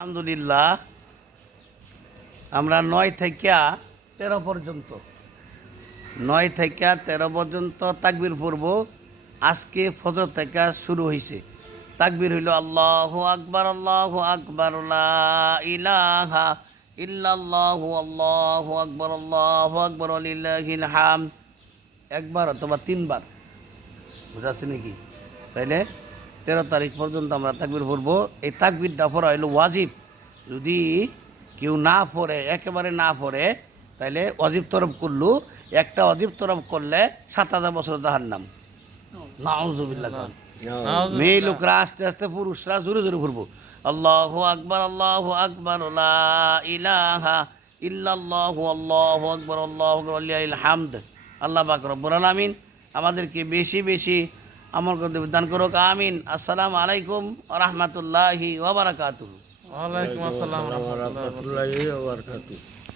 আলহামদুলিল্লাহ আমরা 9 থেকে 13 পর্যন্ত 9 থেকে 13 পর্যন্ত তাকবীর পড়ব। আজকে ফজর থেকে শুরু হয়েছে। তাকবীর হইল আল্লাহু আকবার লা ইলাহা ইল্লাল্লাহু আল্লাহু আকবার লিল্লাহিল হামদ। একবার অথবা 3 বার বুঝাচ্ছে নাকি? তাইলে 13 তারিখ পর্যন্ত আমরা তাকবীর পড়ব। এই তাকবীরটা পড়া হইল ওয়াজিব। যদি কেউ না পড়ে, একেবারে না পড়ে, তাইলে ওয়াজিব তরফ করলো। একটা ওয়াজিব তরফ করলে 7000 বছর জাহান্নাম। নাউজুবিল্লাহ। মেয়ে লোকরা আস্তে আস্তে, পুরুষরা জোরে জোরে পড়বো আল্লাহু আকবার লা ইলাহা ইল্লাল্লাহু আল্লাহু আকবার লিল্লাহিল হামদ। আল্লাহ পাক রব্বুল আলামিন আমাদেরকে বেশি বেশি আমল করতে দান করুক, আমিন। আসসালামু আলাইকুম ওয়া রাহমাতুল্লাহি ওয়া বারাকাতুহু। ওয়ালাইকুম আসসালাম ওয়া রাহমাতুল্লাহি ওয়া বারাকাতুহু।